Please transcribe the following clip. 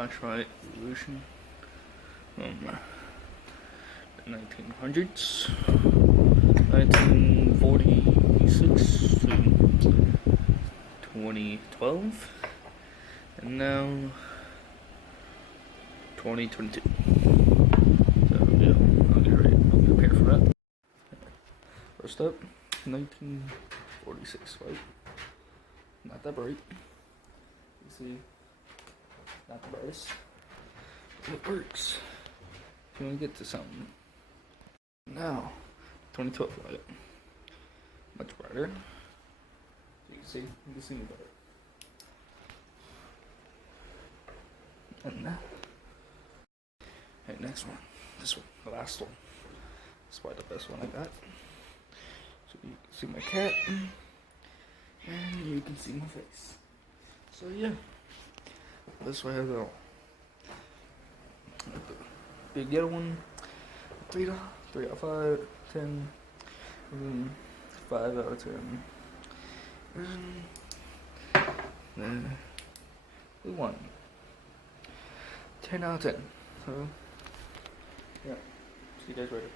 flashlight revolution from the 1900s, 1946 to 2012, and now 2022. So yeah, I'll get ready. I'll get prepared for that. First up, 1946 light. Not that bright. You see, not the brightest. It works. If you want to get to something. Now, 2012 light. Much brighter. So you can see me better. And hey, next one. This one, the last one. This is probably the best one I got. So you can see my cat, and you can see my face. So yeah, this way I go. The big yellow one, 3 out of 5, 10, 5 out of 10. And the blue one, 10 out of 10. So yeah, see you guys later.